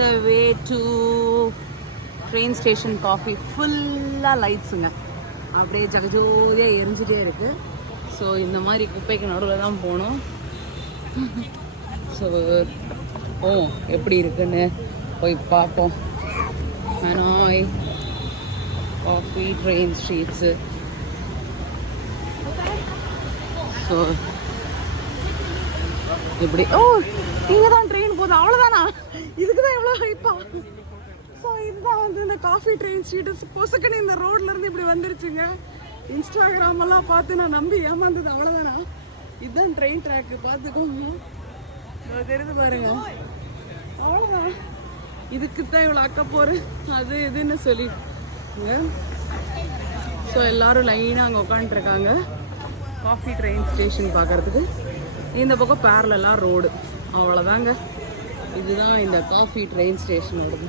The way to train station coffee. ஃபுல்லாக லைட்ஸுங்க, அப்படியே ஜகஜோதியாக எரிஞ்சிட்டே இருக்குது. ஸோ இந்த மாதிரி குப்பைக்கு நடுவில் தான் போகணும். ஸோ எப்படி இருக்குன்னு போய் பார்ப்போம். Hanoi coffee train streets. So எப்படி இங்கே தான் ட்ரெயின் போகுது, அவ்வளோதானா? இதுக்கு தான் எவ்வளோ ஹைப்பா? ஸோ இதுதான் வந்து இந்த காஃபி ட்ரெயின் ஸ்ட்ரீட்டு. பொசுக்குன்னு இந்த ரோட்லேருந்து இப்படி வந்துருச்சுங்க. இன்ஸ்டாகிராம் எல்லாம் பார்த்து நான் நம்பி ஏமாந்தது, அவ்வளோதானா? இதுதான் ட்ரெயின் ட்ராக்கு, பார்த்துக்கோங்க. தெரியுது பாருங்க, அவ்வளோதான். இதுக்கு தான் இவ்வளோ அக்கப்போரு அது இதுன்னு சொல்லி. ஸோ எல்லோரும் லைனாக அங்கே உட்காந்துருக்காங்க காஃபி ட்ரெயின் ஸ்டேஷன் பார்க்குறதுக்கு. இந்த பக்கம் பேரலெல்லாம் ரோடு, அவ்வளோதாங்க. இதுதான் இந்த காஃபி ட்ரெயின் ஸ்டேஷனோடது.